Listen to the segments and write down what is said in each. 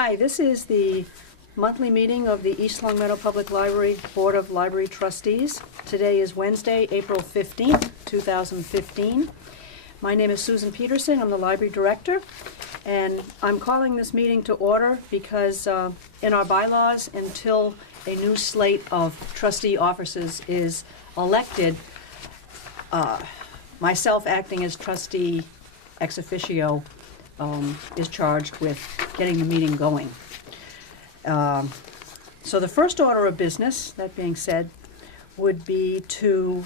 Hi, this is the monthly meeting of the East Long Meadow Public Library Board of Library Trustees. Today is Wednesday, April 15th, 2015. My name is Susan Peterson. I'm the library director, and I'm calling this meeting to order because in our bylaws, until a new slate of trustee officers is elected, myself acting as trustee ex officio is charged with getting the meeting going. So the first order of business, that being said, would be to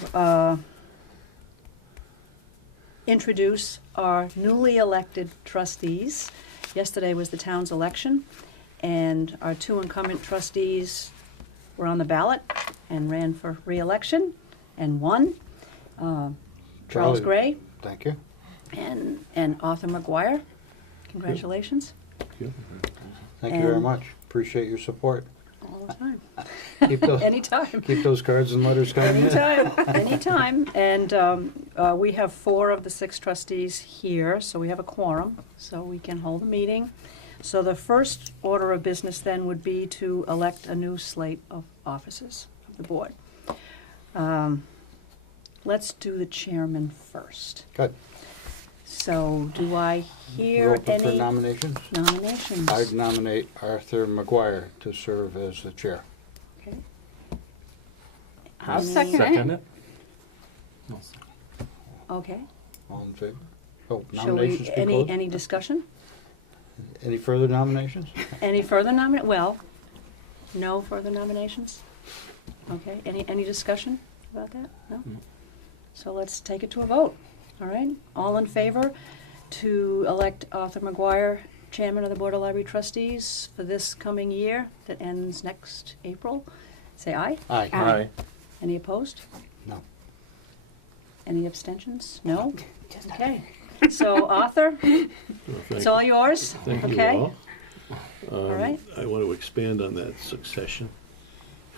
introduce our newly elected trustees. Yesterday was the town's election, and our two incumbent trustees were on the ballot and ran for re-election and won. Charles Gray. Thank you. And Arthur McGuire. Congratulations. Thank you. Thank you very much. Appreciate your support. All the time. Keep those, Anytime. Keep those cards and letters coming Anytime. Anytime. And we have 4 of the 6 trustees here, so we have a quorum, so we can hold a meeting. So the first order of business then would be to elect a new slate of officers of the board. Let's do the chairman first. Good. So do I hear We're open for any nominations? nominations? I'd nominate Arthur McGuire to serve as the chair. Okay. I'll Any- second it. Okay. All in favor? Oh, Shall nominations we, be closed? any discussion? Any further nominations? Any further well, no further nominations? Okay, any discussion about that? No? So let's take it to a vote, all right? All in favor to elect Arthur McGuire, Chairman of the Board of Library Trustees for this coming year that ends next April? Say aye. Aye. Aye. Any opposed? No. Any abstentions? No? Okay. So Arthur, it's all yours? Thank you Okay. all. All right. I want to expand on that succession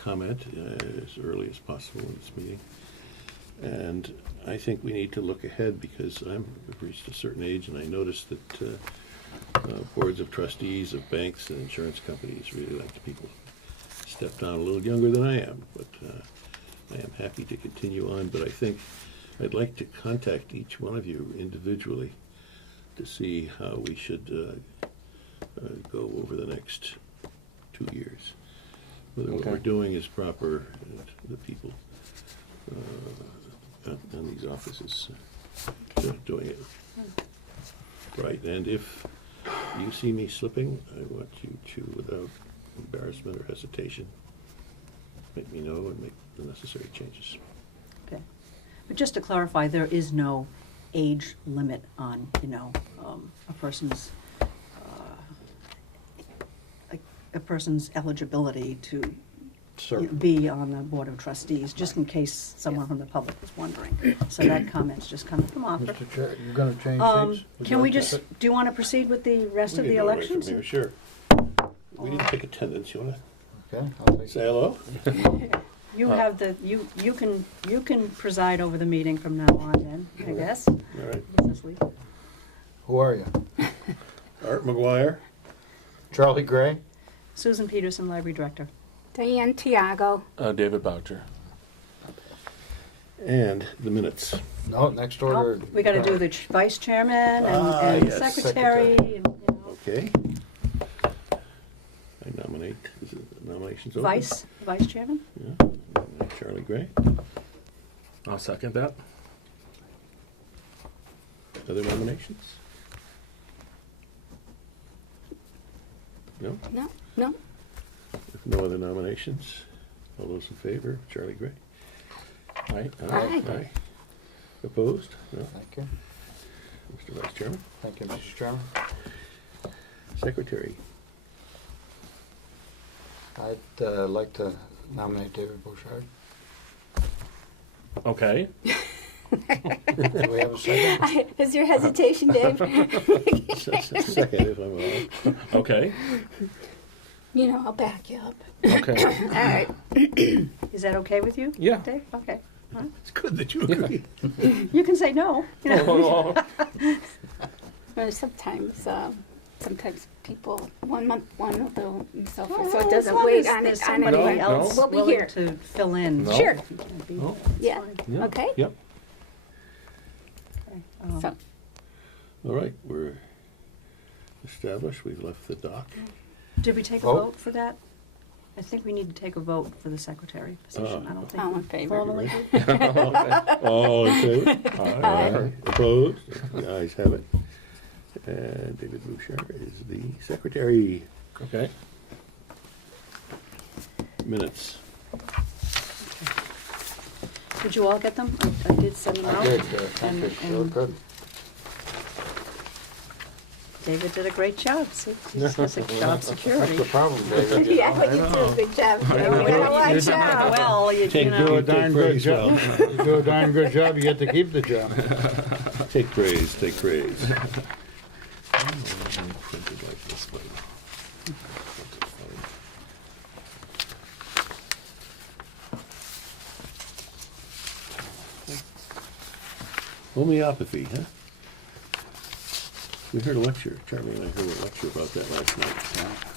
comment as early as possible in this meeting. And I think we need to look ahead because I've reached a certain age, and I noticed that boards of trustees of banks and insurance companies really like people step down a little younger than I am. But I am happy to continue on. But I think I'd like to contact each one of you individually to see how we should go over the next 2 years. Whether what we're doing is proper and the people in these offices doing it right. And if you see me slipping, I want you to, without embarrassment or hesitation, make me know and make the necessary changes. Okay. But just to clarify, there is no age limit on, a person's a person's eligibility to Serve. be on the Board of Trustees, just in case someone from the public was wondering. So that comment's just coming from Arthur. Mr. Chair, you're going to change seats? Would Can you we like to just, sit? do you want to proceed with the rest We of can the go right from elections? here, sure. We need to take attendance. You want Okay, I'll to take say hello? You have the, you can preside over the meeting from now on then, I guess. All right. Mrs. Lee. Who are you? Art McGuire. Charlie Gray? Susan Peterson, Library Director. Diane Tiago. David Boucher. And the minutes. No, next order. We got to do the vice chairman and yes. secretary. And, Okay. I nominate, is it nominations open? vice chairman? Yeah. Nominate Charlie Gray. I'll second that. Other nominations? No? No. If no other nominations, all those in favor, Charlie Gray? Aye. Aye. Opposed? No? Thank you. Mr. Vice Chairman? Thank you, Mr. Chairman. Secretary? I'd like to nominate David Bouchard. Okay. Do we have a second? Is your hesitation, Dave? Second, if I'm allowed. Okay. I'll back you up. Okay. All right. Is that okay with you? Yeah. Dave? Okay. All right. It's good that you agree. You can say no. Oh, Well, sometimes sometimes people, 1 month, one will do himself, Well, so as it doesn't long wait as on there's it, on somebody anyone. No, else We'll be willing here. to fill in. No. Sure. If you can't be, No. it's Yeah. fine. Yeah. Okay? Yep. Okay, So, All right, we're established. We've left the dock. Did we take a Vote? vote for that? I think we need to take a vote for the secretary position. I don't think All we in favor. formally did. All in favor? Aye. Opposed? The ayes have it. And David Bouchard is the secretary. Okay. Minutes. Did you all get them? I did send them out. I did, thank you, And- sure and good. David did a great job. See, he has a job That's security. the problem, David. you yeah, know. but you do a good job. You know. gotta watch You did out. well, you Take know. Do a Take darn good praise job. You do a darn good job, you get to keep the job. Take praise, take praise. Printed like this one. Homeopathy, huh? We heard a lecture, Charlie and I heard a lecture about that last night.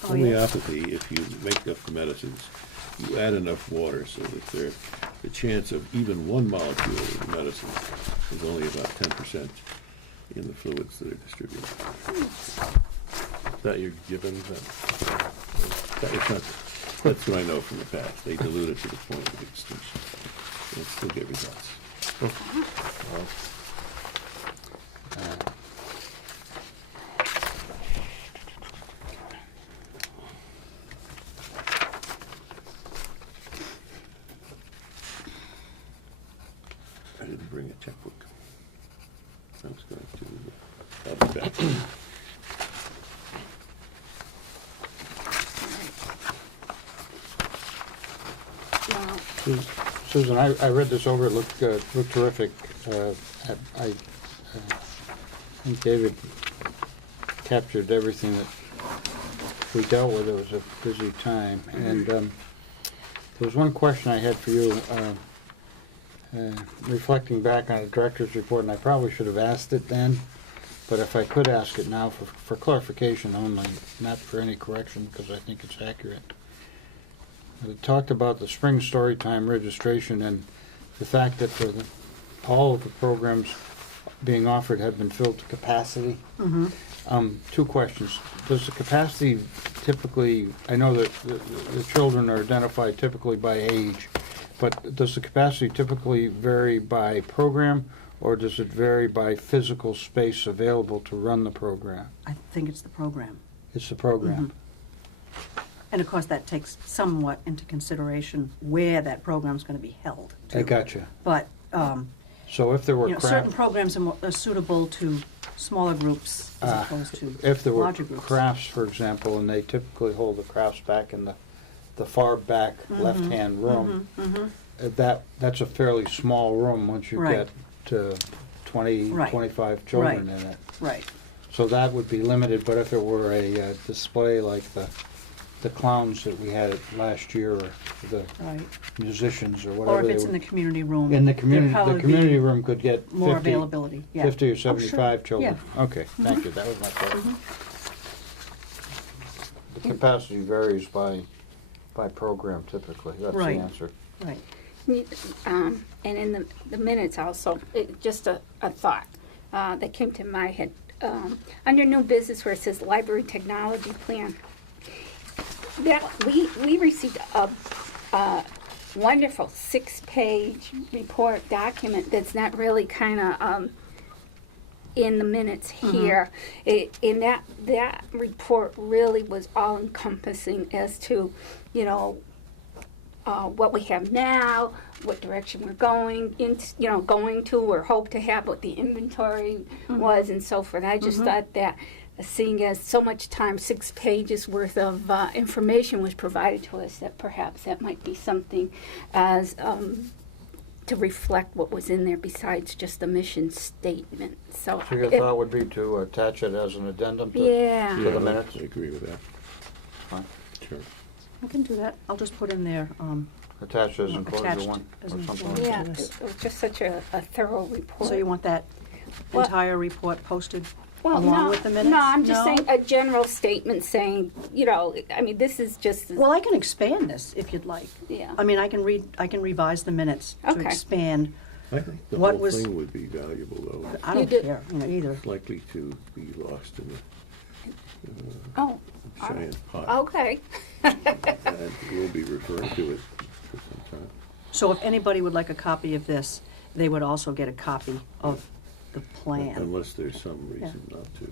Oh, yeah? Homeopathy, if you make up the medicines, you add enough water so that the chance of even one molecule of the medicine is only about 10% in the fluids that are distributed. Is that your given? It's not, that's what I know from the past. They dilute it to the point of extinction. They'll still get results. I didn't bring a checkbook. I was going to, I'll be back. Well, Susan, I read this over, it looked terrific. I think David captured everything that we dealt with. It was a busy time. And there was one question I had for you, reflecting back on the director's report, and I probably should have asked it then, but if I could ask it now for clarification only, not for any correction, because I think it's accurate. It talked about the spring story time registration and the fact that all of the programs being offered have been filled to capacity. Two questions. Does the capacity typically, I know that the children are identified typically by age, but does the capacity typically vary by program, or does it vary by physical space available to run the program? I think it's the program. It's the program. And of course, that takes somewhat into consideration where that program's going to be held. I too. gotcha. But, So if there were certain programs are suitable to smaller groups as opposed to if there were larger groups. crafts, for example, and they typically hold the crafts back in the far back left-hand room, that's a fairly small room once you Right. get to 20, Right. 25 children Right. in it. Right. So that would be limited, but if it were a display like the clowns that we had last year, or the Right. musicians or Or whatever if they it's in were. the community room. In the there'd community, probably the be community room could get more 50, availability, yeah. 50 or Oh, sure. 75 children. Yeah. Okay, thank you, that was my question. The capacity varies by program typically, that's the Right. answer. Right. And in the minutes also, just a thought that came to my head. Under new business where it says library technology plan, that we received a wonderful 6-page report document that's not really kind of in the minutes here. And that report really was all encompassing as to, what we have now, what direction we're going into, going to or hope to have, what the inventory was and so forth. I just thought that seeing as so much time, 6 pages worth of information was provided to us, that perhaps that might be something as to reflect what was in there besides just the mission statement. So So your thought would be to attach it as an addendum to yeah. to the minutes? I agree with that. Fine. Sure. I can do that. I'll just put in there, Attach as Yeah, enclosure attached one, as or an something enclosure. like that. Yeah, Yes. it was just such a thorough report. so you want that Well- entire report posted? Well, along no, with the minutes? No, I'm just No? saying a general statement saying, I mean, this is just, Well, I can expand this if you'd like. yeah. I mean, I can revise the minutes to Okay. expand. I think the What whole was- thing would be valuable, though. I You don't do- care, either. It's likely to be lost in Oh, the giant pot. okay. And we'll be referring to it for some time. So if anybody would like a copy of this, they would also get a copy of the plan. Unless there's some reason not to.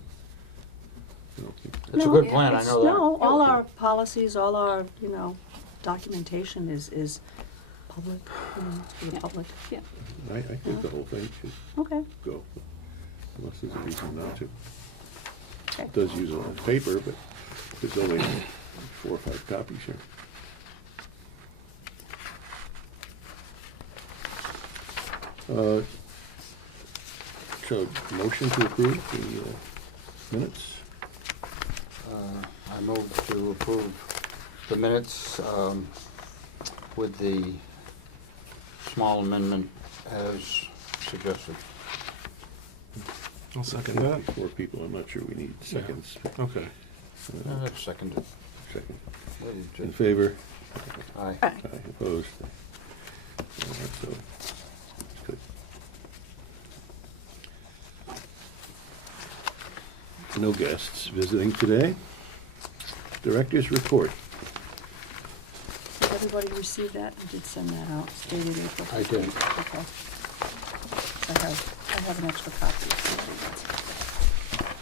I don't think It's a No, good plan, I it's- know that. No, all our policies, all our, documentation is public, to the Yeah. public. Yeah. I think the whole thing should Okay, go, unless there's a reason not to. okay. It does use a lot of paper, but there's only 4 or 5 copies here. So, motion to approve the minutes? I move to approve the minutes with the small amendment as suggested. I'll second that. 4 people, I'm not sure we need seconds. Okay. That's seconded. Second. Ready to- In favor? Aye. Aye. Aye, opposed? So, that's good. No guests visiting today. Director's report. Did everybody receive that? I did send that out, stated April. I did. 15th. Okay. So I have an extra copy. if somebody wants it.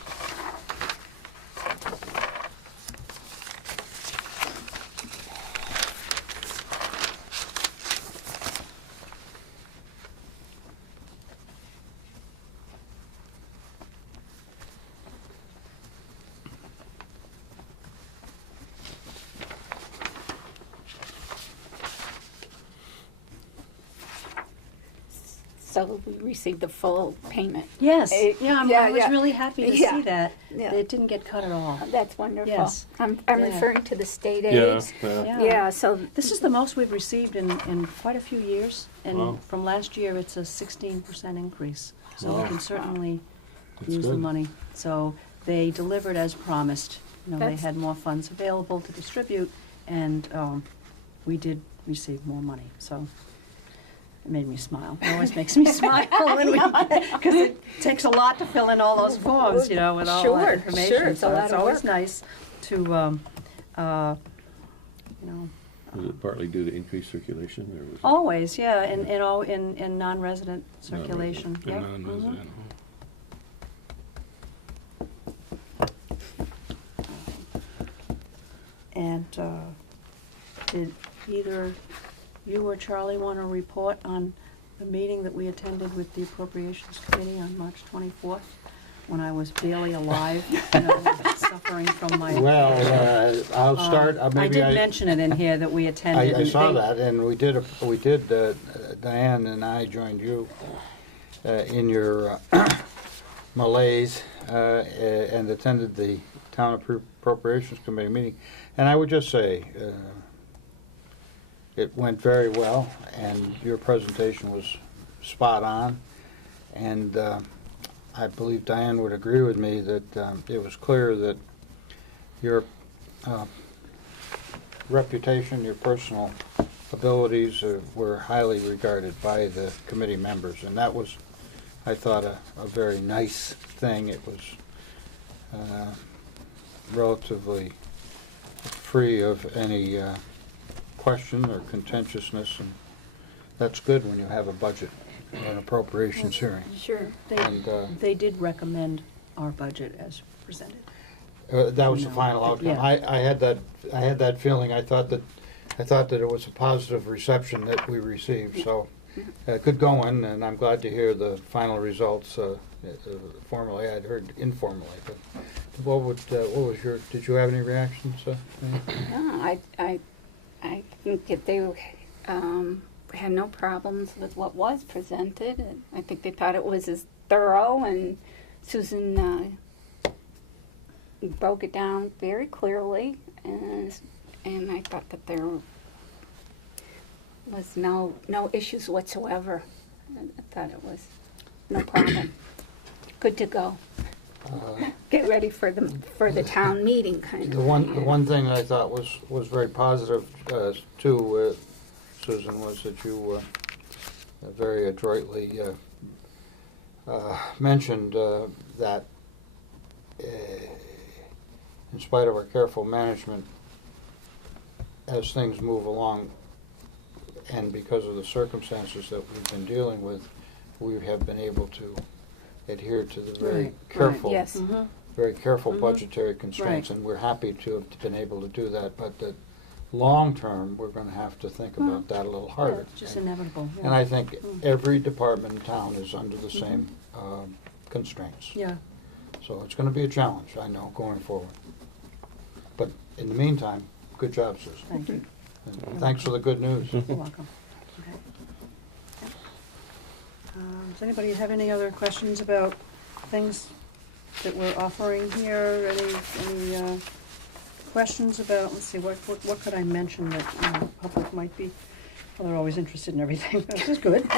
So we received the full payment. Yes, Eh, yeah, I yeah, was yeah. really happy to Yeah. see that. Yeah. It didn't get cut at all. That's wonderful. Yes. I'm Yeah. referring to the state Yeah, aids. yeah. Yeah, so, This is the most we've received in quite a few years, and Wow. from last year, it's a 16% increase. So we Wow. can certainly That's use the good. money. So they delivered as promised. They That's- had more funds available to distribute, and we did receive more money, so it made me smile. It always makes me smile when we, because it takes a lot to fill in all those forms, with all Sure, that information. sure, it's a So lot it's of always work. nice to, Was it partly due to increased circulation, or was it? always, yeah, in non-resident circulation. In Yep, non-resident. mhm. And did either you or Charlie want to report on the meeting that we attended with the Appropriations Committee on March 24th, when I was barely alive, suffering from my... Well, I'll start, I maybe did mention it in here that we attended. I and saw they- that, and we did, Diane and I joined you in your malaise and attended the Town Appropriations Committee meeting. And I would just say, it went very well, and your presentation was spot on. And I believe Diane would agree with me that it was clear that your reputation, your personal abilities were highly regarded by the committee members. And that was, I thought, a very nice thing. It was relatively free of any question or contentiousness, and that's good when you have a budget and appropriations hearing. sure. And They did recommend our budget as presented. that was the No, final outcome. yeah. I had that feeling. I thought that it was a positive reception that we received. So good going, and I'm glad to hear the final results. Formally, I'd heard informally, but what was your? Did you have any reactions? No, I think that they had no problems with what was presented. And I think they thought it was as thorough, and Susan broke it down very clearly, and I thought that there was no issues whatsoever. I thought it was no problem. Good to go. Get ready for the town meeting kind The of. one thing I thought was very positive, too, Susan, was that you very adroitly mentioned that in spite of our careful management, as things move along, and because of the circumstances that we've been dealing with, we have been able to adhere to the very Right, careful, Yes. Mhm. very careful Mhm. budgetary constraints, Right. and we're happy to have been able to do that. But that long term, we're going to have to think about that a little Yeah, harder. it's just inevitable. Yeah. And I think Mm. every department in town is under the same constraints. Yeah. So it's going to be a challenge, I know, going forward. But in the meantime, good job, Susan. Thank you. And thanks for the good news. You're welcome. Okay. Yeah. Does anybody have any other questions about things that we're offering here? Any questions about, let's see, what could I mention that, the public might be, well, they're always interested in everything, which is good.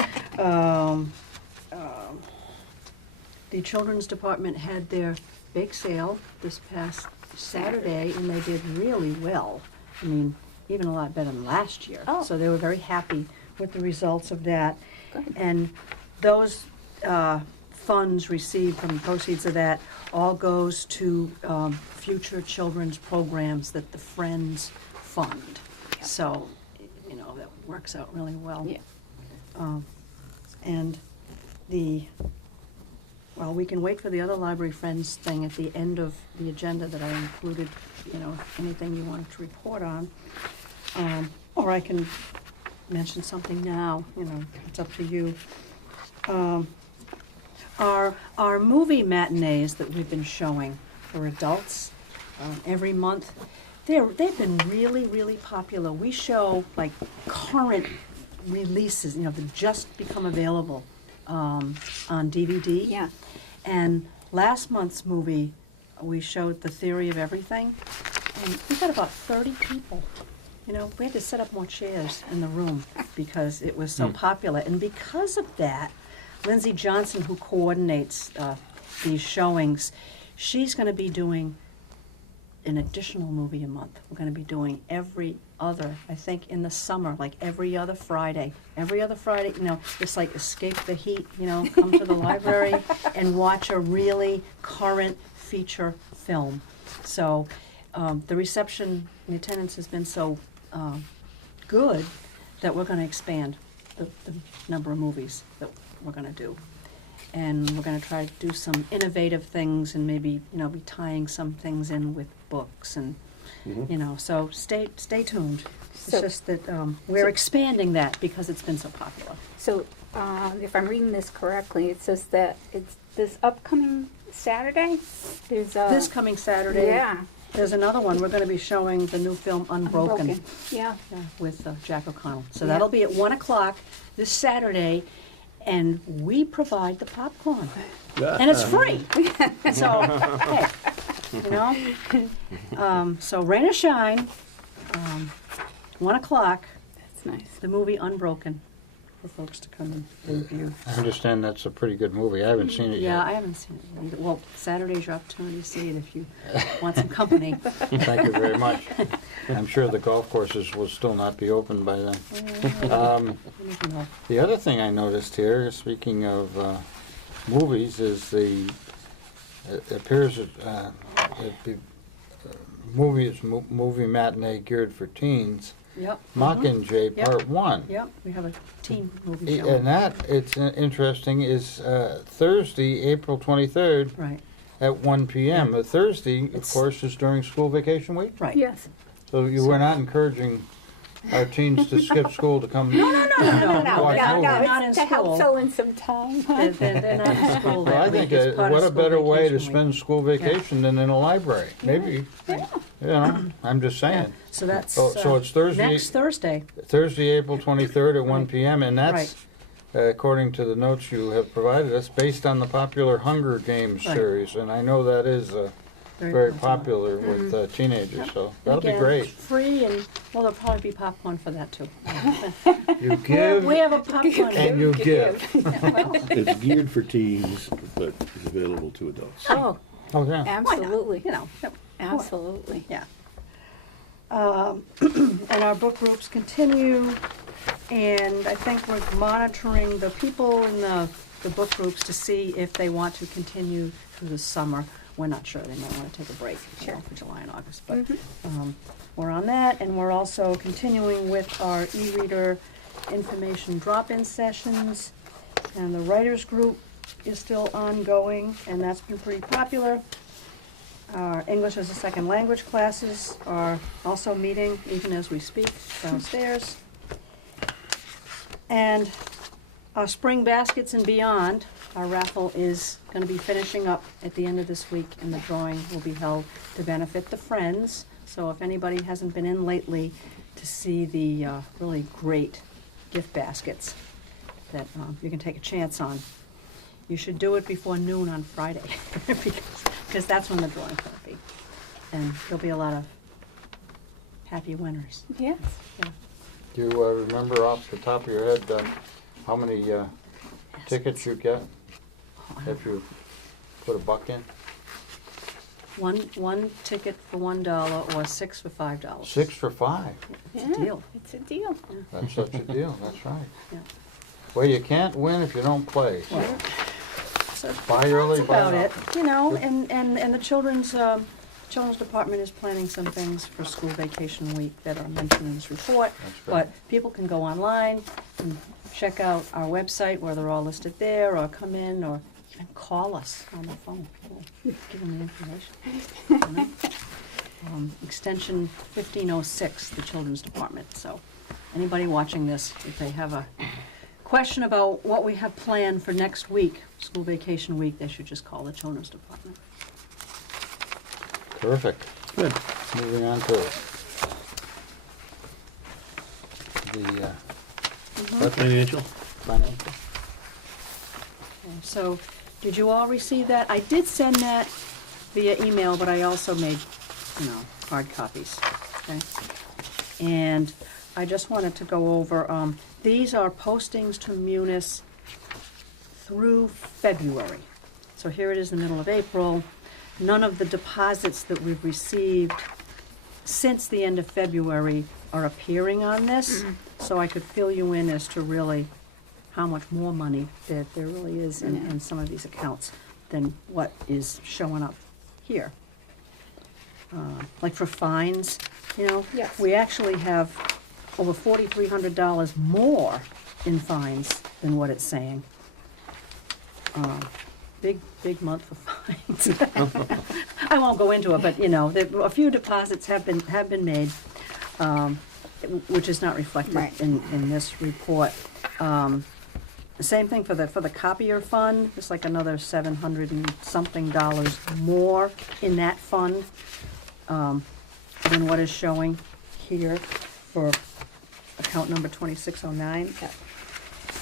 The Children's Department had their bake sale this past Saturday, and they did really well. I mean, even a lot better than last year. Oh. So they were very happy with the results of that. Good. And those funds received from the proceeds of that all goes to future children's programs that the Friends fund. Yeah. So, that works out really well. Yeah. And well, we can wait for the other Library Friends thing at the end of the agenda that I included, anything you wanted to report on. Or I can mention something now, it's up to you. Our movie matinees that we've been showing for adults every month, they've been really, really popular. We show like current releases, that just become available on DVD. Yeah. And last month's movie, we showed The Theory of Everything, and we got about 30 people. We had to set up more chairs in the room because it was so popular. And because of that, Lindsay Johnson, who coordinates these showings, she's going to be doing an additional movie a month. We're going to be doing every other, I think in the summer, like every other Friday. Every other Friday, just like escape the heat, come to the library and watch a really current feature film. So the reception and attendance has been so good that we're going to expand the number of movies that we're going to do. And we're going to try to do some innovative things and maybe, be tying some things in with books and, so stay tuned. It's So- just that we're expanding that because it's been so popular. So, if I'm reading this correctly, it says that it's this upcoming Saturday. There's a This coming Saturday, Yeah. there's another one. We're going to be showing the new film Unbroken. Yeah. With Jack O'Connell. So Yeah. that'll be at 1 o'clock this Saturday, and we provide the popcorn. And it's free. So, hey, so rain or shine, 1 o'clock, That's nice. the movie Unbroken, for folks to come and review. I understand that's a pretty good movie. I haven't seen it Yeah, I yet. haven't seen it either. Well, Saturday's your opportunity to see it if you want some company. Thank you very much. I'm sure the golf courses will still not be open by then. You never know. The other thing I noticed here, speaking of movies, is it appears that movie matinee geared for teens, Yep. Mockingjay Yep. Part 1. Yep, we have a teen movie show. And that, it's interesting, is Thursday, April 23rd Right, at 1 p.m. Thursday, of It's- course, is during school vacation week. right. Yes. So you were not encouraging our teens to skip school to come. No, Watch No, movies. Not in it's to help school. fill in some time. They're not in school Well, I that think week. It's part of what a school better way to vacation week. spend school vacation than in a library. Maybe, I'm just Yeah, saying. so that's So it's Thursday, next Thursday. April 23rd at 1 Right. p.m. And that's, according to the notes you have provided us, based on the popular Hunger Games Right. series. And I know that is very popular with teenagers, so that'll be Again, great. Free and, well, there'll probably be popcorn for that too. You give We have a popcorn. and you give. It's geared for teens, but is available to adults. Oh, Oh, yeah. Why not? Absolutely. You know, Absolutely. yeah. And our book groups continue, and I think we're monitoring the people in the book groups to see if they want to continue through the summer. We're not sure, they might want to take a break, you know, for July and August, but we're on that, and we're also continuing with our e-reader information drop-in sessions, and the writers group is still ongoing, and that's been pretty popular. Our English as a second language classes are also meeting even as we speak downstairs. And our spring baskets and beyond, our raffle is going to be finishing up at the end of this week, and the drawing will be held to benefit the Friends. So if anybody hasn't been in lately to see the really great gift baskets that you can take a chance on, you should do it before noon on Friday, because that's when the drawing's going to be. And there'll be a lot of happy winners. Yes. Yeah. Do you remember off the top of your head how many tickets you get if you put a buck in? One ticket for $1 or 6 for $5. 6 for 5. It's Yeah, a deal. It's a deal. That's such a deal, that's right. Yeah. Well, you can't win if you don't play. So. Well, So Buy early, that's buy about it, often. you know, and the children's department is planning some things for school vacation week that are mentioned in this report. That's good. But people can go online and check out our website where they're all listed there, or come in, or even call us on the phone. We'll give them the information. You know? Extension 1506, the children's department. So anybody watching this, if they have a question about what we have planned for next week, school vacation week, they should just call the children's department. Terrific. Good. Moving on to the Financial? financial. Okay, so, did you all receive that? I did send that via email, but I also made, hard copies, okay? And I just wanted to go over, these are postings to Munis through February. So here it is, the middle of April. None of the deposits that we've received since the end of February are appearing on this, so I could fill you in as to really how much more money there really is in some of these accounts than what is showing up here. Like for fines, Yes. we actually have over $4,300 more in fines than what it's saying. Big month for fines. I won't go into it, but a few deposits have been made, which is not reflected Right. in this report. The same thing for the copier fund. It's like another $700 and something more in that fund than what is showing here for account number 2609. Yep.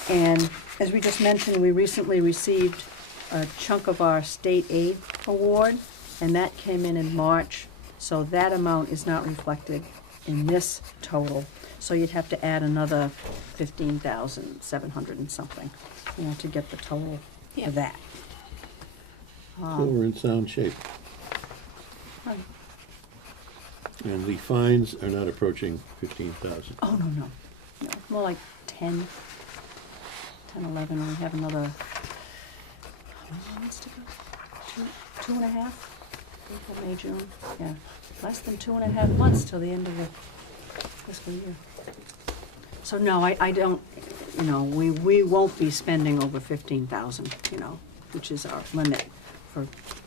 And as we just mentioned, we recently received a chunk of our state aid award, and that came in March, so that amount is not reflected in this total. So you'd have to add another 15,700 and something, to get the total Yeah. for that. So we're in sound shape. Right. And the fines are not approaching 15,000. Oh, no, more like 10, 11, and we have another, how many months to go? Two and a half? April, May, June, yeah, less than 2.5 months till the end of the fiscal year. So no, I don't, we won't be spending over 15,000, which is our limit for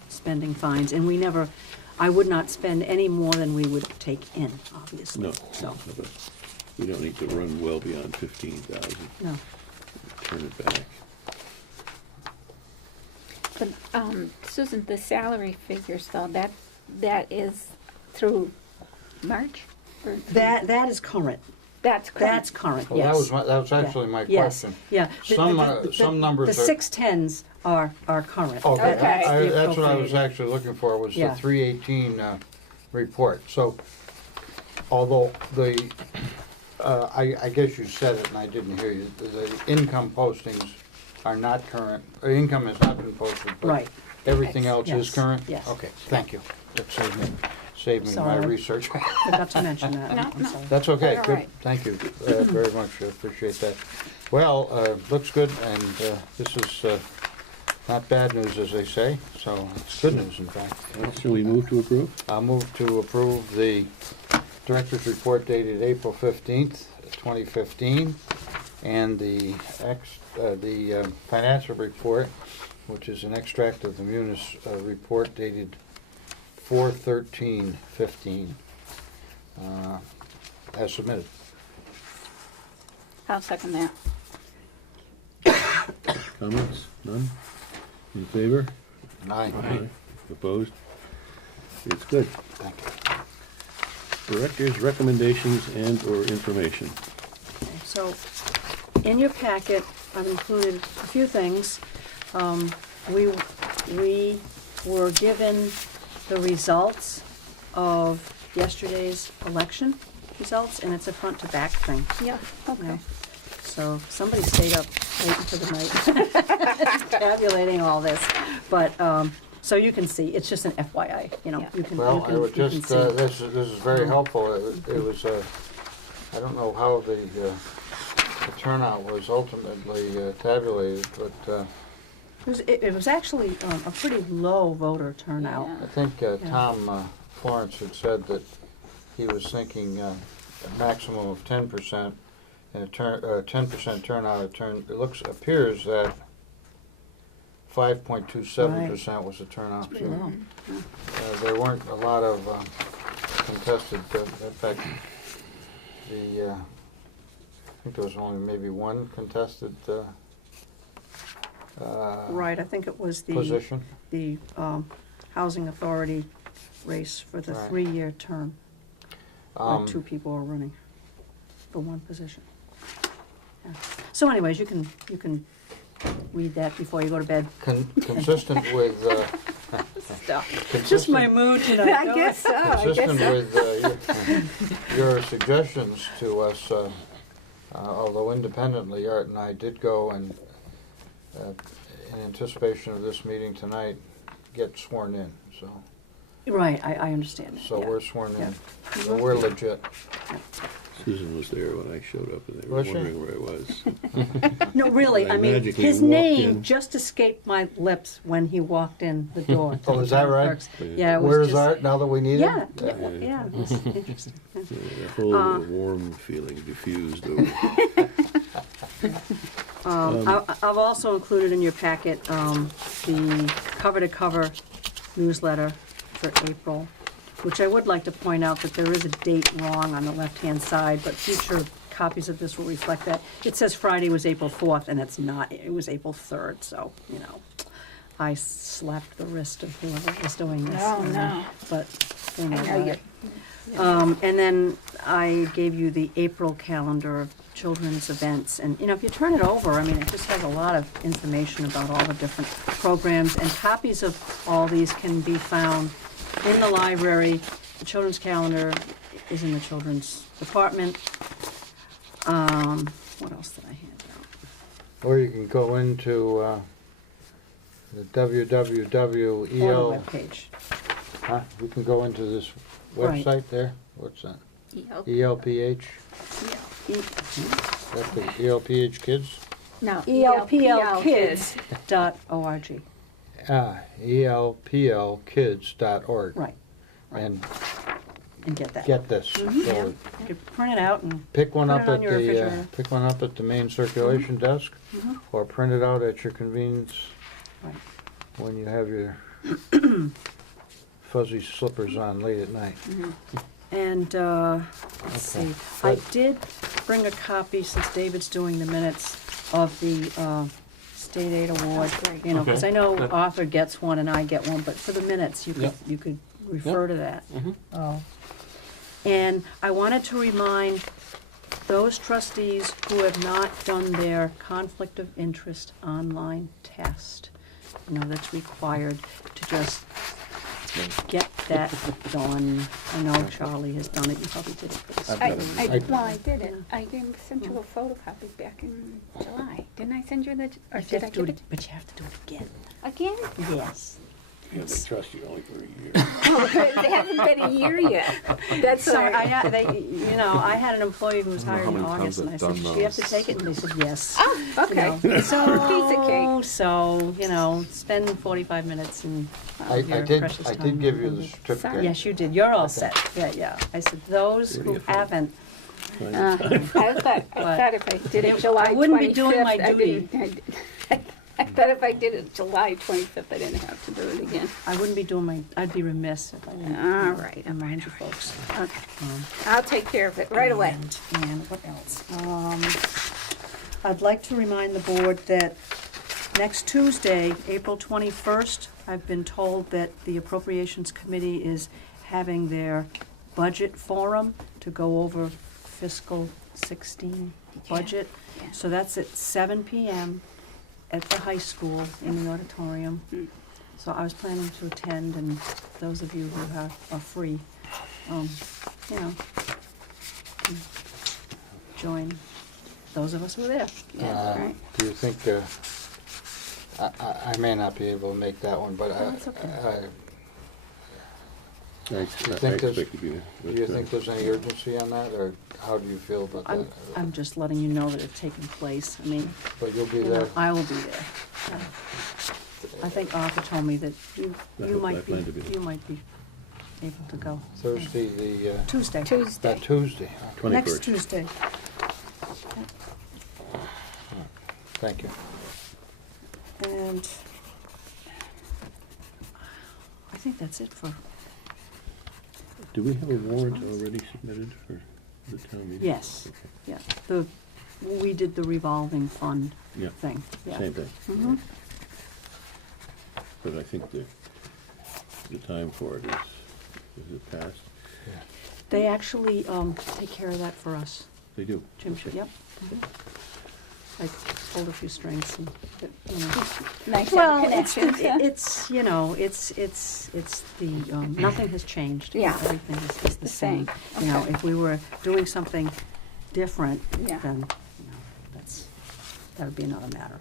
spending fines, and I would not spend any more than we would take in, obviously. No. So, But we don't need to run well beyond 15,000. no. Turn it back. But, Susan, the salary figures though, that is through March? Or through- That is current. That's correct. That's current, Well, yes. that was actually my Yes, question. yeah. Some numbers The are- 610s are current. Okay, Okay. that's what I was appropriated. actually looking for, was the Yeah. 318 report. So, although I guess you said it and I didn't hear you, the income postings are not current, or income has not been posted, but Right. Everything else is Yes, current? yes. Okay, thank you. That saved me my Sorry. research. Forgot to mention that. No, I'm no. sorry. That's okay, All good, right. thank you very much, I appreciate that. Well, looks good, and this is not bad news, as they say, so it's good news, in fact. Shall we move to approve? I'll move to approve the director's report dated April 15th, 2015, and the financial report, which is an extract of the Munis report dated 4/13/15, as submitted. I'll second that. Comments? None? In favor? Aye. Opposed? It's good. Thank you. Director's recommendations and/or information. So, in your packet, I've included a few things. We were given the results of yesterday's election results, and it's a front-to-back thing. Yeah, you okay. know. So somebody stayed up late into the night tabulating all this. But, so you can see, it's just an FYI, you know, Yeah. you can, Well, you I can, would you can just, see. this is very helpful. It was, I don't know how the turnout was ultimately tabulated, but It was actually a pretty low voter turnout. Yeah. I think Tom Florence had said that he was thinking a maximum of 10%, and a 10% turnout. It appears that 5.27% was the turnout. Pretty So, low. there weren't a lot of contested. In fact, I think there was only maybe one contested Right, I think it was position. the Housing Authority race for the Right. 3-year term, where Um, 2 people were running for one position. Yeah. So anyways, you can read that before you go to bed. Consistent with Just my mood tonight. I guess so, I guess consistent so. with your suggestions to us, although independently, Art and I did go and, in anticipation of this meeting tonight, get sworn in. Right, I understand. So yeah. we're sworn in. Yeah. So we're legit. Susan was there when I showed up, and they were Was she? wondering where I was. No, really, I I mean, magically his walked name in. just escaped my lips when he walked in the door. Oh, is that right? Clerks. Yeah, it was Where's just, Art now that we need Yeah, him? yeah, it was interesting. Yeah. A whole warm feeling diffused over. I've also included in your packet the cover-to-cover newsletter for April, which I would like to point out that there is a date wrong on the left-hand side, but future copies of this will reflect that. It says Friday was April 4th, and it's not. It was April 3rd, so, you know, I slapped the wrist of whoever was doing this. Oh, no. But they know I know about you. it. And then I gave you the April calendar of children's events. And, you know, if you turn it over, I mean, it just has a lot of information about all the different programs. And copies of all these can be found in the library. The children's calendar is in the children's department. What else did I hand out? Or you can go into the www.el. On the webpage. Huh? You can go into this Right. website there. What's that? Yep. ELPH. E- That's the ELPH Kids. No, ELPLkids.org. ELPLkids.org. Right, And and get that. get this. Yeah, So you could print it out and pick one Put up it on at your the refrigerator. pick one up at the main circulation desk, Mhm. or print it out at your convenience Right. when you have your fuzzy slippers on late at night. And, let's see, I did bring a copy, since David's doing the minutes, of the state aid award, Great. you know, because I know Okay. Arthur gets one and I get one, but for the minutes, you could, Yep. you could refer to that. Mhm. Oh. And I wanted to remind those trustees who have not done their conflict of interest online test, you know, that's required to just get that done. I know Charlie has done it, you probably did it for this. I've I got it. well, I did it. I sent you a photocopy back in July. Didn't I send you that, or You did have I to do give it But you have to do it again. again? Yes. Yeah, they trust you only for a year. Oh, they haven't been a year yet. That's So why. I had an employee who was I hired don't in know how many August, and I times said, I've "Did done she have to those." take it?" And they said, "Yes." Oh, okay. Piece of cake. So, spend 45 minutes and I your did, precious I time. did give you the certificate. Yes, you did. You're all Okay. set. Yeah. I said, those Where do who you find- haven't, Find I the time. thought if I did it July 25th. I wouldn't be doing my duty. I thought if I did it July 25th, I didn't have to do it again. I wouldn't be doing I'd be remiss if I didn't. All right, Remind you folks. Okay. I'll take care of it right away. And what else? I'd like to remind the board that next Tuesday, April 21st, I've been told that the Appropriations Committee is having their budget forum to go over fiscal 16 budget. Yeah. So that's at 7 PM at the high school in the auditorium. So I was planning to attend, and those of you who are free, can join those of us who are there. Yeah, right. Do you think, I may not be able to make that one, but Oh, that's okay. I I expect think there's- you to. Do you think there's any urgency on that, or how do you feel about that? I'm just letting you know that it's taking place. I mean, But you'll be you know, there? I will be there. I think Arthur told me that you I might be, plan to be there. you might be able to go. Thursday, the, Tuesday. Tuesday. that Tuesday. Okay. Next 21st. Tuesday. Thank you. And I think that's it for, Do we have a warrant already submitted for the town meeting? yes, Okay. yeah. We did the revolving fund Yeah, thing, yeah. same thing. Mhm. But I think the time for it is passed. They actually take care of that for us. They do. Jim should, yep. I pulled a few strings and, Nice well, to have connections. it's the, nothing has changed. Yeah. Everything is the The same. same, You know, okay. if we were doing something different, Yeah. then, that would be another matter.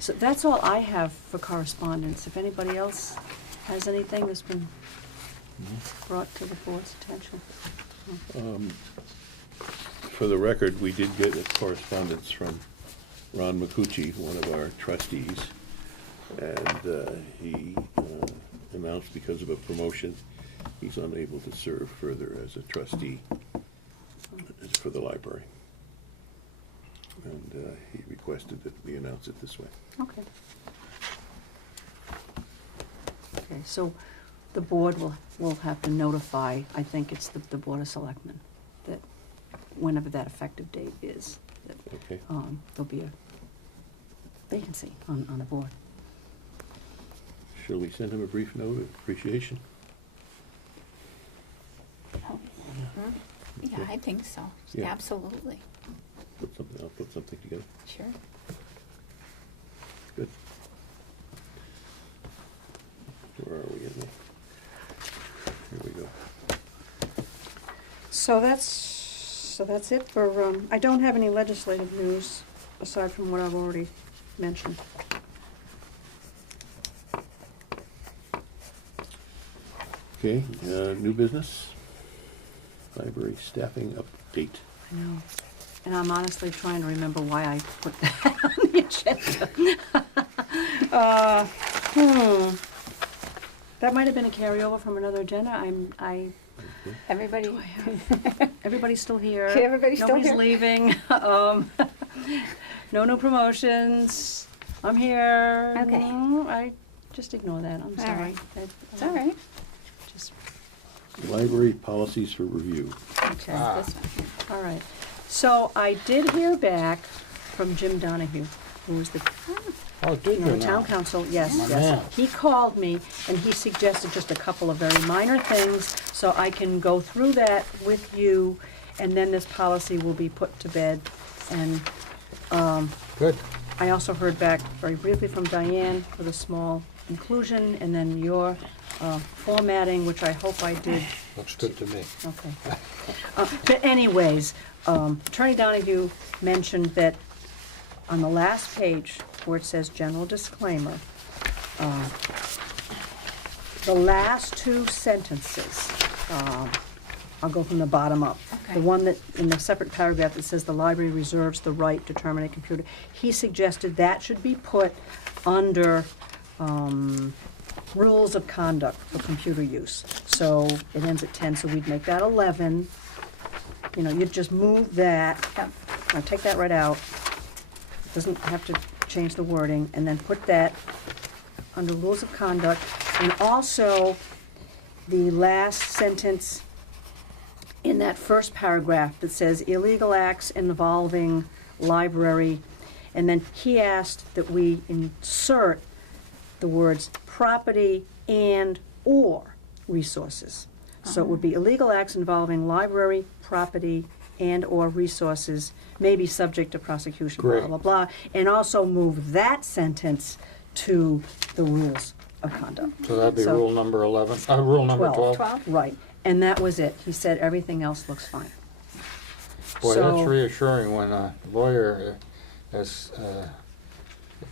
So that's all I have for correspondence. If anybody else has anything that's been brought to the board's attention. For the record, we did get a correspondence from Ron McCucci, one of our trustees, and he announced because of a promotion, he's unable to serve further as a trustee for the library. And he requested that we announce it this way. Okay. Okay, so the board will have to notify, I think it's the Board of Selectmen, that whenever that effective date is, that Okay? there'll be a vacancy on the board. Shall we send him a brief note of appreciation? Yeah, I think so. Yeah. Absolutely. I'll put something together. Sure. Good. Where are we in there? Here we go. So that's it for, I don't have any legislative news aside from what I've already mentioned. Okay, new business? Library staffing update. I know. And I'm honestly trying to remember why I put that on the agenda. That might have been a carryover from another agenda. Everybody, Everybody's still here. Okay, everybody's still here. Nobody's leaving. No new promotions. I'm here. Okay. I just ignore that. I'm All sorry. right. It's it's all right. Just, Library policies for review. okay. This one. All right. So I did hear back from Jim Donahue, who was the Oh, did you town now? council. Yes, My yes. man. He called me and he suggested just a couple of very minor things, so I can go through that with you, and then this policy will be put to bed. And Good. I also heard back very briefly from Diane with a small inclusion, and then your formatting, which I hope I did. Looks good to me. Okay. But anyways, Attorney Donahue mentioned that on the last page, where it says general disclaimer, the last two sentences, I'll go from the bottom up. Okay. The one that, in the separate paragraph that says the library reserves the right to terminate computer, he suggested that should be put under rules of conduct for computer use. So it ends at 10, so we'd make that 11. You know, you'd just move that, Yep. now take that right out. Doesn't have to change the wording, and then put that under rules of conduct. And also, the last sentence in that first paragraph that says illegal acts involving library, and then he asked that we insert the words property and/or resources. So it would be illegal acts involving library, property, and/or resources may be subject to prosecution, blah, Great. blah, blah. And also move that sentence to the rules of conduct. So that'd be So- rule number 11, rule number 12. 12? Right, and that was it. He said everything else looks fine. Boy, So- that's reassuring when a lawyer, as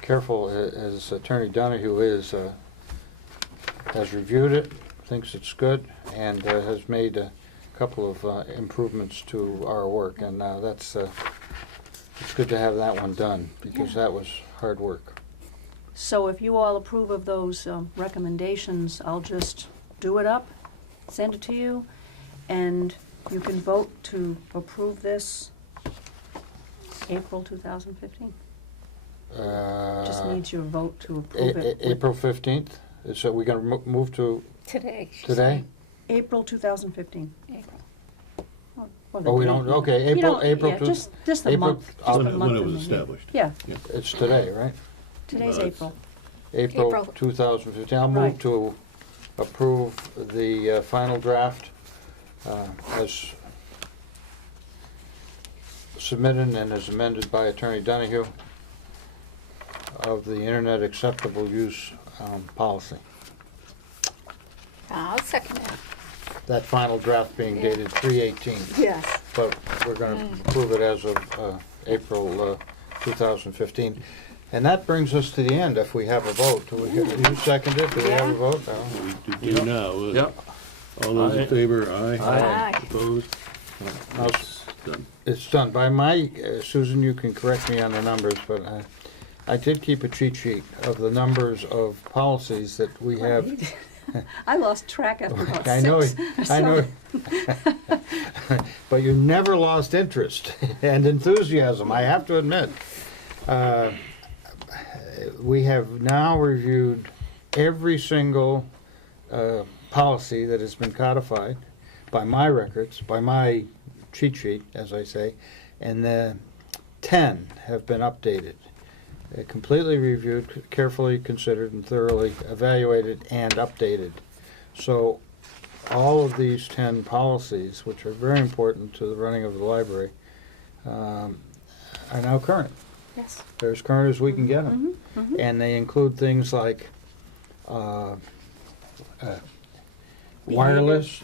careful as Attorney Donahue is, has reviewed it, thinks it's good, and has made a couple of improvements to our work, and that's it's good to have that one done, because that was hard work. So if you all approve of those recommendations, I'll just do it up, send it to you, and you can vote to approve this April 2015. Just needs your vote to approve it. April 15th, so we're going to move to Today. she today? April 2015. said. April. Or the Oh, we date. don't, okay, You April, don't- April, yeah, to- just the April- month, just I'll- the When month it and was the year. established. Yeah, it's today, right? today's Well, April. April April. 2015. I'll Right. move to approve the final draft as submitted and as amended by Attorney Donahue of the Internet Acceptable Use Policy. I'll second that. That final draft being Yeah. dated 3/18, Yes. but we're going to approve it as of April 2015. And that brings us to the end if we have a vote. Do we, you seconded? Do we have a Yeah. vote? No. We do now. Yep. All those in Aye. favor, aye. Aye. Opposed? Now, It's done. It's done. By my, Susan, you can correct me on the numbers, but I did keep a cheat sheet of the numbers of policies that we have. I lost track after about I know, six. I know. But you never lost interest and enthusiasm, I have to admit. We have now reviewed every single policy that has been codified by my records, by my cheat sheet, as I say, and the 10 have been updated. Completely reviewed, carefully considered, and thoroughly evaluated and updated. So all of these 10 policies, which are very important to the running of the library, are now current. Yes. They're as current as we can get them. Mhm. And they include things like wireless,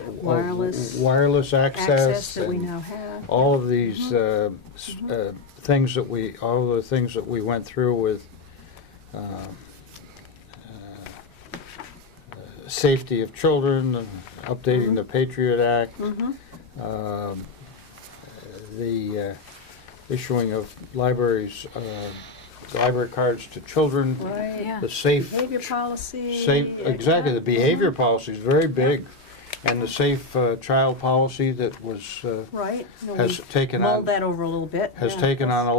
wireless Access that we and now have. all of these things that we, all the things that we went through with safety of children, and updating the Patriot Act, the issuing of libraries, library cards to children, Right. Yeah. the safe, Behavior policy. exactly, the behavior policy is very big, and the safe child policy that was Right. You know, has we taken mulled on that over a little bit. has Yeah, taken on that's-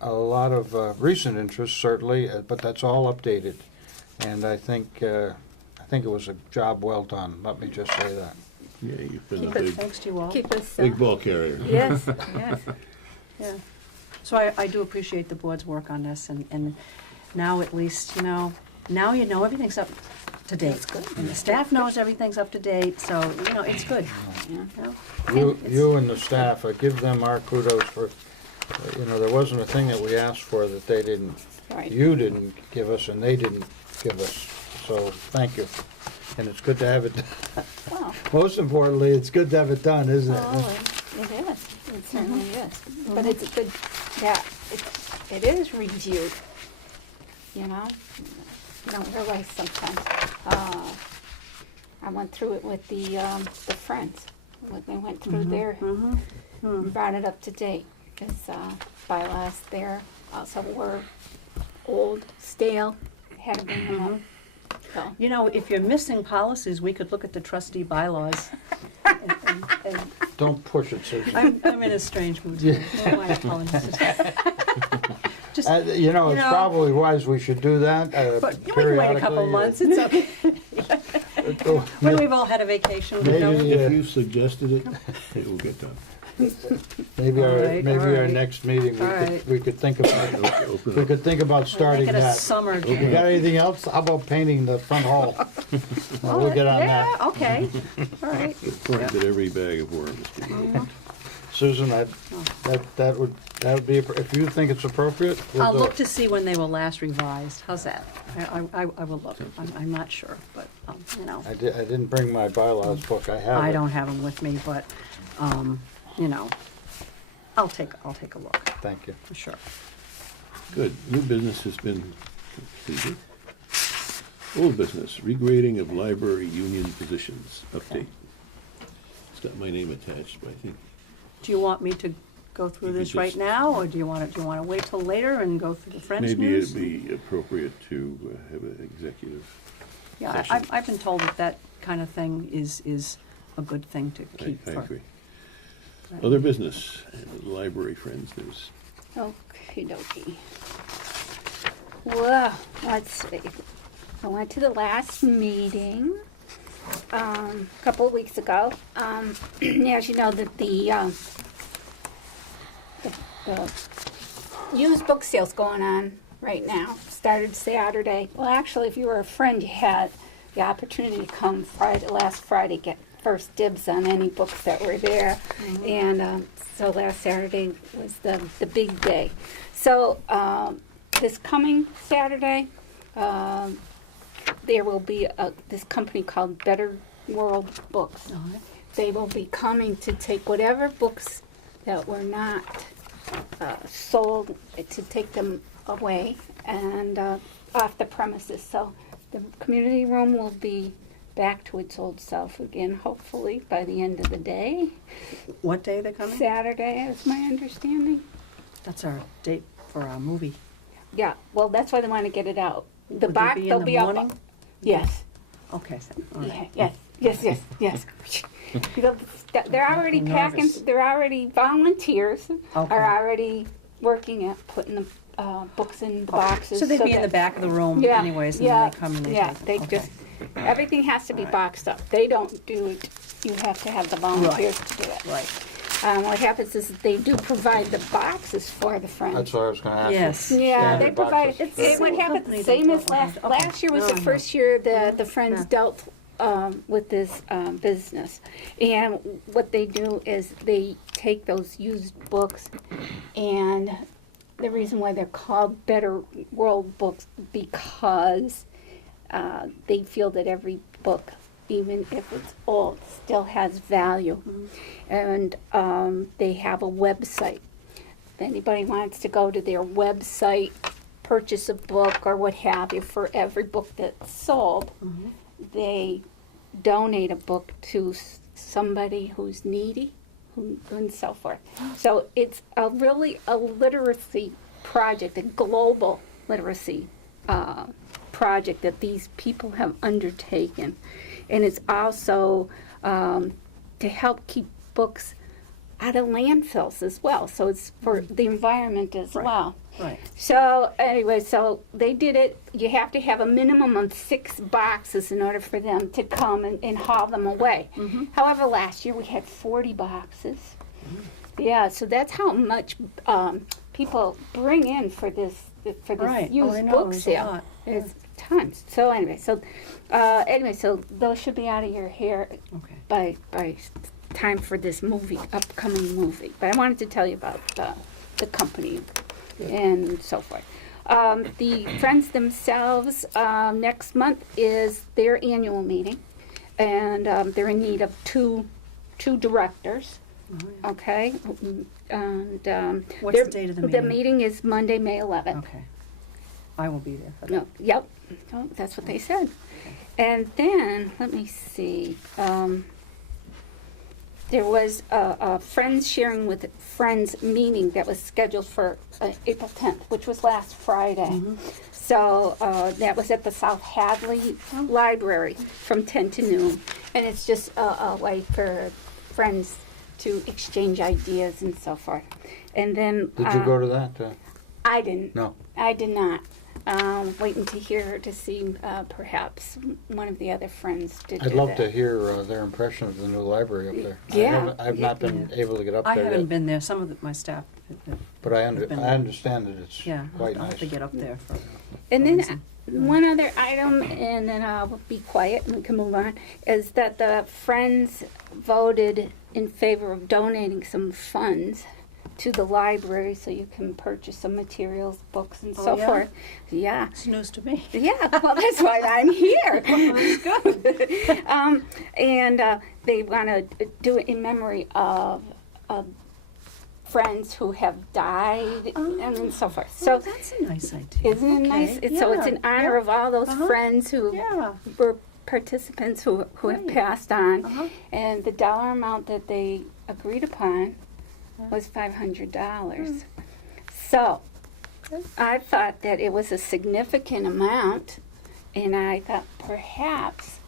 a lot of recent interest, certainly, but that's all updated, and I think it was a job well done. Let me just say that. Yeah, you've been a Keep it big, Thanks to you all. Keep us. big ball carrier. Yes, yes. Yeah. So I do appreciate the board's work on this, and now at least, now you know everything's up to date. That's good. And the staff knows everything's up to date, so, it's good. Yeah. You and the staff, I give them our kudos for, there wasn't a thing that we asked for that they didn't, Right. you didn't give us and they didn't give us. So, thank you. And it's good to have it, Well, most importantly, it's good to have it done, isn't it? oh, it is. It certainly is. But it's good that it is reviewed you know? You don't realize sometimes. I went through it with the Friends. When they went through their, brought it up to date. Because bylaws there also were old, stale, had to bring them up. So. You know, if you're missing policies, we could look at the trustee bylaws. and Don't push it, Susan. I'm in a strange mood today. Oh, I apologize. Just, You know, it's probably wise we should do that but we can wait a couple periodically. months, it's okay. When we've all had a vacation, we know. Maybe, If you suggested it, it will get done. Maybe All right, all our right. next meeting, All right. we could think about, Open we up. could think about starting Make it a that. summer You jam. got anything else? How about painting the front hall? We'll get on Yeah, that. okay, all right. Point that every bag of worms be opened. Susan, that would be, if you think it's appropriate, we'll I'll do look it. to see when they were last revised, how's that? I will look, I'm not sure, but, you know, I didn't bring my bylaws book, I have it. I don't have them with me, but, you know, I'll take a look, Thank you. for sure. Good. New business has been completed. Old business, regrading of library union positions, update. It's got my name attached, but I think Do you want me to go through You could this right just- now, or do you want to wait till later and go through the Friends maybe news? it'd be appropriate to have an executive. Yeah, session. I've been told that kind of thing is a good thing to I keep for. agree. Other business, library friends news. Okie dokie. Well, let's see. I went to the last meeting a couple of weeks ago. As you know, that the used book sale's going on right now. Started Saturday. Well, actually, if you were a friend, you had the opportunity to come last Friday, get first dibs on any books that were there. And so last Saturday was the big day. So this coming Saturday, there will be this company called Better World Books. They will be coming to take whatever books that were not sold, to take them away and off the premises. So the community room will be back to its old self again, hopefully by the end of the day. What day they coming? Saturday is my understanding. That's our date for our movie. Yeah, well, that's why they want to get it out. The Would box, they be they'll in be the out. morning? Yes. Okay, so, all Yeah, right. yes. You know, they're already I'm packing. nervous. They're already volunteers Okay. are already working at putting the books in the boxes. So they'd be in the that- back of the room Yeah, anyways, and yeah, then they come and they yeah. take them. They Okay. just everything has to be boxed up. They don't do it. You have to have the volunteers to do it. Right. What happens is that they do provide the boxes for the friends. That's what I was gonna ask you. Yes. Yeah, Standard they provide, boxes. it's, It's what the happened, company same that as told me. last year was Oh, the I know. first year the Friends Yeah. dealt with this business. And what they do is they take those used books, and the reason why they're called Better World Books, because they feel that every book, even if it's old, still has value. And they have a website. If anybody wants to go to their website, purchase a book or what have you, for every book that's sold, they donate a book to somebody who's needy, and so forth. So it's really a literacy project, a global literacy project that these people have undertaken. And it's also to help keep books out of landfills as well. So it's for the environment as Right. well. Right. So anyway, so they did it. You have to have a minimum of 6 boxes in order for them to come and haul them away. However, last year we had 40 boxes. Yeah, so that's how much people bring in for this Right. Oh, used I know, book it was a sale. lot. It's tons. So anyway, so those should be out of your hair Okay. by time for this upcoming movie. But I wanted to tell you about the company and so forth. The Friends themselves, next month is their annual meeting, and they're in need of two directors. Okay, and What's the date of the meeting? The meeting is Monday, May 11th. Okay. I will be there for that. No, yep, oh, that's what they said. And then, let me see, there was a Friends Sharing with Friends meeting that was scheduled for April 10th, which was last Friday. So that was at the South Hadley Library from 10 to noon. And it's just a way for friends to exchange ideas and so forth. And then Did you go to that? I didn't. No. I did not. Waiting to hear to see perhaps one of the other friends did. I'd do love that. to hear their impression of the new library up there. Yeah. I've not been able to get up I there haven't yet, been there, some of my staff, but I been- understand that it's yeah, quite I'll have to nice. get up there for. And then reason. one other item, and then I'll be quiet and we can move on, is that the Friends voted in favor of donating some funds to the library so you can purchase some materials, books, and Oh, so yeah? forth. Yeah. It's news to me. Yeah, well, that's why I'm here. That's good. And they want to do it in memory of friends who have died and so forth. So So that's a nice idea. isn't it nice? Okay, So it's yeah, in honor yeah. of all those Uh-huh. friends who Yeah. were participants who have Right. passed on. Uh-huh. And the dollar amount that they agreed upon was $500. So Okay. I thought that it was a significant amount, and I thought perhaps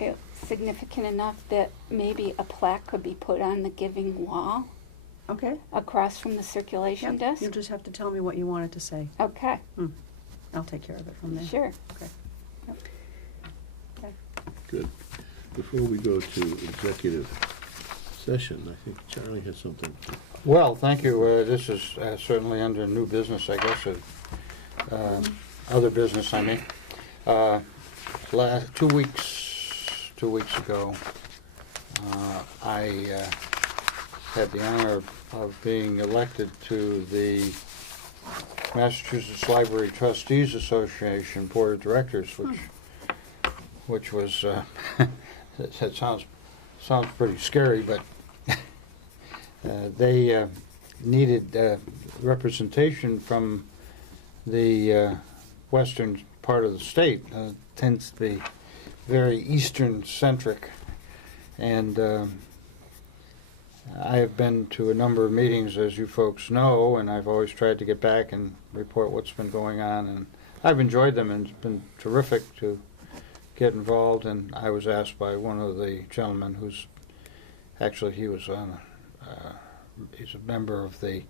it was significant enough that maybe a plaque could be put on the giving wall Okay. across from the circulation Yep. desk. You'll just have to tell me what you wanted to say. Okay, I'll take care of it from there. sure. Good. Before we go to executive session, I think Charlie has something. Well, thank you. This is certainly under new business, I guess, other business, I mean. 2 weeks ago, I had the honor of being elected to the Massachusetts Library Trustees Association Board of Directors, which was, that sounds pretty scary, but they needed representation from the western part of the state. Tends to be very eastern centric, and I have been to a number of meetings, as you folks know, and I've always tried to get back and report what's been going on, and I've enjoyed them, and it's been terrific to get involved. And I was asked by one of the gentlemen who's actually, he was on he's a member of the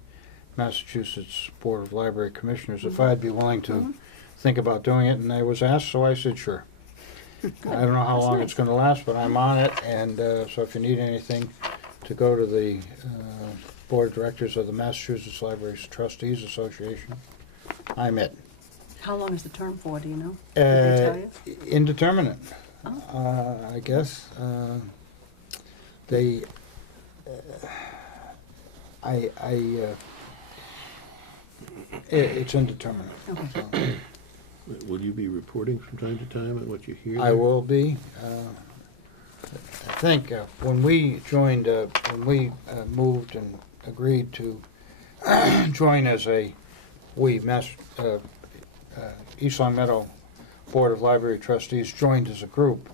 Massachusetts Board of Library Commissioners, if I'd be willing to think about doing it, and I was asked, so I said sure. I don't know how That's long nice. it's going to last, but I'm on it, and so if you need anything to go to the Board of Directors of the Massachusetts Library Trustees Association, I'm it. How long is the term for, do you know? Did they tell you? Indeterminate, Oh. I guess. They, it's indeterminate. Okay. Will you be reporting from time to time on what you hear? I there? will be. I think when we joined, moved and agreed to join as East Long Meadow Board of Library Trustees joined as a group,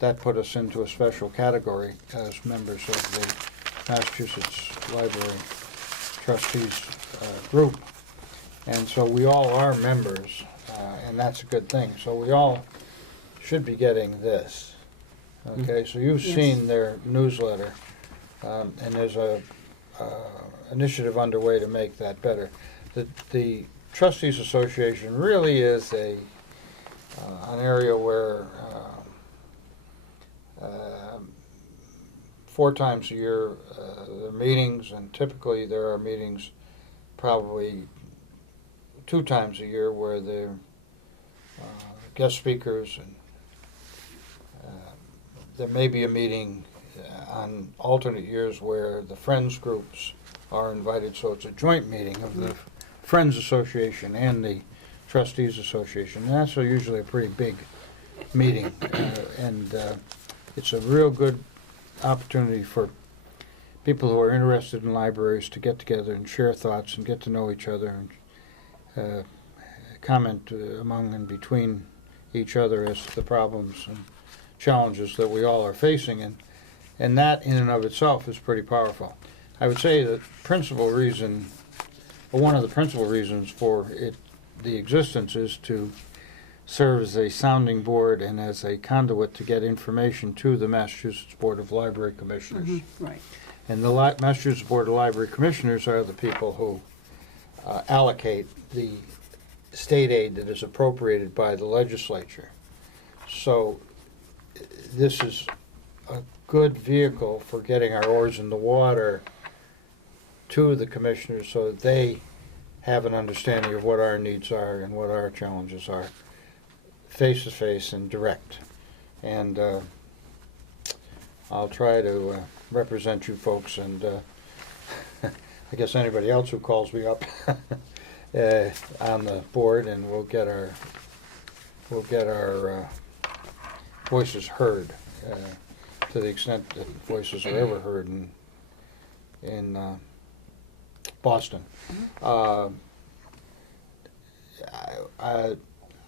that put us into a special category as members of the Massachusetts Library Trustees group. And so we all are members, and that's a good thing. So we all should be getting this. Okay, so you've Yes. seen their newsletter, and there's a initiative underway to make that better. The Trustees Association really is an area where 4 times a year there are meetings, and typically there are meetings probably 2 times a year where there are guest speakers, and there may be a meeting on alternate years where the Friends groups are invited, so it's a joint meeting of the Friends Association and the Trustees Association. And that's usually a pretty big meeting, and it's a real good opportunity for people who are interested in libraries to get together and share thoughts and get to know each other and comment among and between each other as to the problems and challenges that we all are facing, and that in and of itself is pretty powerful. I would say that principal reason, or one of the principal reasons for the existence is to serve as a sounding board and as a conduit to get information to the Massachusetts Board of Library Commissioners. Right. And the Massachusetts Board of Library Commissioners are the people who allocate the state aid that is appropriated by the legislature. So this is a good vehicle for getting our oars in the water to the commissioners so that they have an understanding of what our needs are and what our challenges are, face to face and direct. And I'll try to represent you folks, and I guess anybody else who calls me up on the board, and we'll get our voices heard to the extent that voices are ever heard in Boston.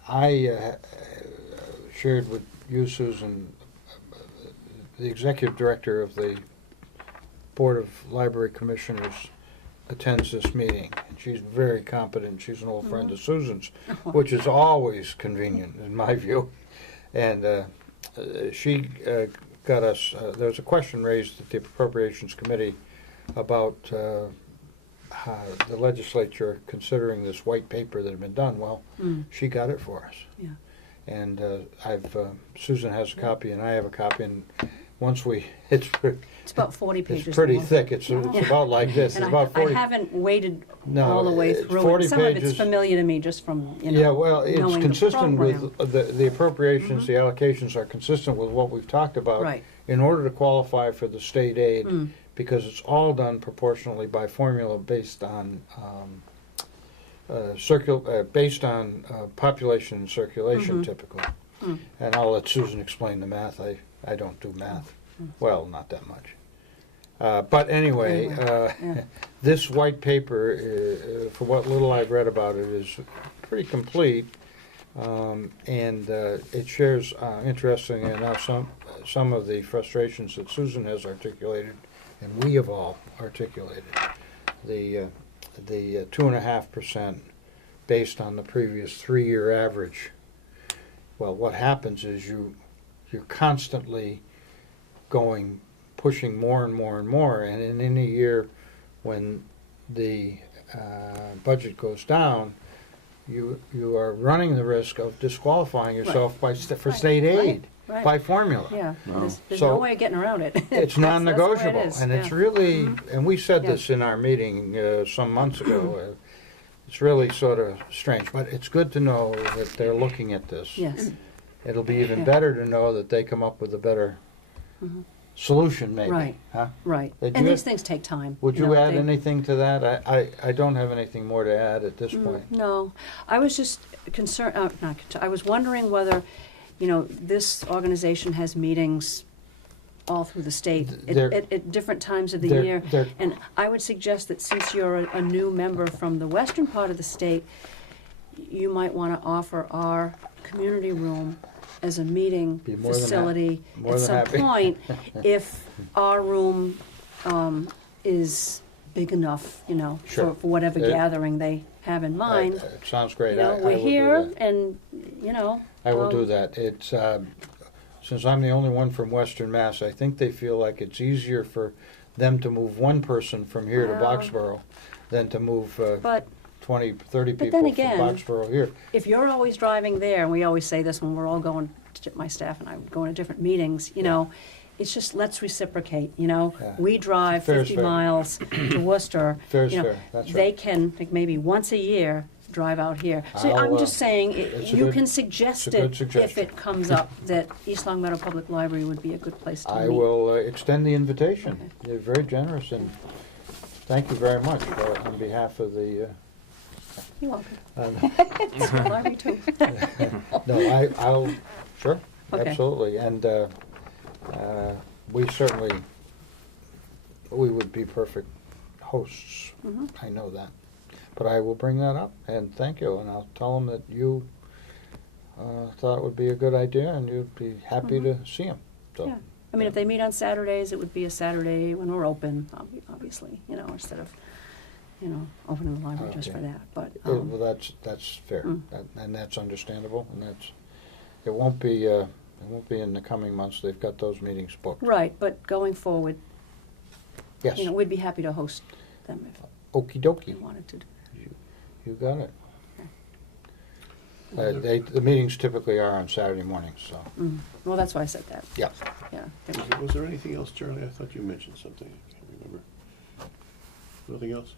I shared with you, Susan, the executive director of the Board of Library Commissioners attends this meeting, and she's very competent. She's an old friend of Susan's, which is always convenient in my view. And she got us, there was a question raised at the Appropriations Committee about the legislature considering this white paper that had been done. Well, she got it for us. Yeah. And Susan has a copy and I have a copy, and once it's about 40 pages. pretty long. thick. It's about like this. And it's about 40. I haven't waded No, all the way it's through 40 it. Some of pages. it's familiar to me just from, Yeah, well, it's knowing consistent the program. with the appropriations, the allocations are consistent with what we've talked about. Right. In order to qualify for the state aid, because it's all done proportionally by formula based on population and circulation typically. And I'll let Susan explain the math. I don't do math. Well, not that much. But anyway, yeah. this white paper, for what little I've read about it, is pretty complete, and it shares, interestingly enough, some of the frustrations that Susan has articulated, and we have all articulated. The 2.5% based on the previous 3-year average. Well, what happens is you're constantly pushing more and more and more, and in any year when the budget goes down, you are running the risk of disqualifying yourself for state aid right. by formula. Yeah, there's So, no way of getting around it. It's That's the way it non-negotiable, is, and it's yeah. really, and we said Yeah. this in our meeting some months ago. It's really sort of strange, but it's good to know that they're looking at this. Yes. It'll be even Yeah. better to know that they come up with a better solution, maybe. Right. Huh? Right. Did And you- these things take time. Would you know, add they- anything to that? I don't have anything more to add at this point. No, I was just concerned, I was wondering whether, this organization has meetings all through the state They're- at different times of the they're- year. they're- And I would suggest that since you're a new member from the western part of the state, you might want to offer our community room as a meeting Be more than facility more at than some happy. point, if our room is big enough, Sure. for whatever Yeah. gathering they have in mind. It sounds great. I We're will do here, that. and I will do that. It's since I'm the only one from Western Mass, I think they feel like it's easier for them to move one person from here to Well, Boxborough than to move But 20, 30 But people then from again- Boxborough here. if you're always driving there, and we always say this when we're all going, my staff and I going to different meetings, it's just let's reciprocate. Yeah. We drive Fair's 50 fair. miles to Worcester. Fair's you know, fair. That's They right. can, like, maybe once a year, drive out here. So I'll, I'm just saying, it's a you good- can suggest it's a good it if suggestion. it comes up that East Long Meadow Public Library would be a good place to I meet. will extend the invitation. Okay. You're very generous, and thank you very much on behalf of the. You're welcome. Um, It's my library too. No, I'll, sure, Okay. absolutely, and we would be perfect hosts. Mhm. I know that. But I will bring that up, and thank you, and I'll tell them that you thought it would be a good idea, and you'd be happy to see them. So, Yeah. I mean, if they meet on Saturdays, it would be a Saturday when we're open, obviously, you know, instead of, you know, opening the library just for Okay. that, but, well, that's fair, Mm. and that's understandable, and it won't be in the coming months. They've got those meetings booked. right, but going forward, Yes. you know, we'd be happy to host them if Okie they dokie. wanted to. You got it. The meetings typically are on Saturday mornings, so, Mm. Well, that's why I said that, yeah. yeah. Was there anything else, Charlie? I thought you mentioned something. I can't remember. Nothing else?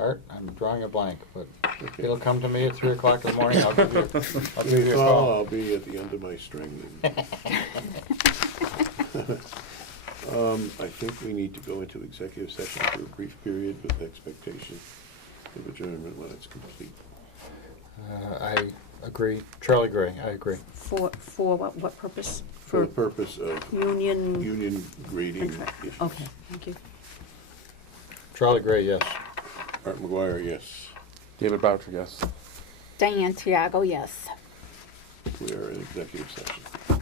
Art, I'm drawing a blank, but Okay. it'll come to me at 3 o'clock in the morning. I'll give you a If you call, I'll be at the end of my string. I think we need to go into executive session for a brief period with expectation of adjournment when it's complete. I agree. Charlie Gray, I agree. For what purpose? For the purpose of Union union grading contract. issues. Okay, thank you. Charlie Gray, yes. Art McGuire, yes. David Boucher, yes. Diane Triago, yes. We are in executive session.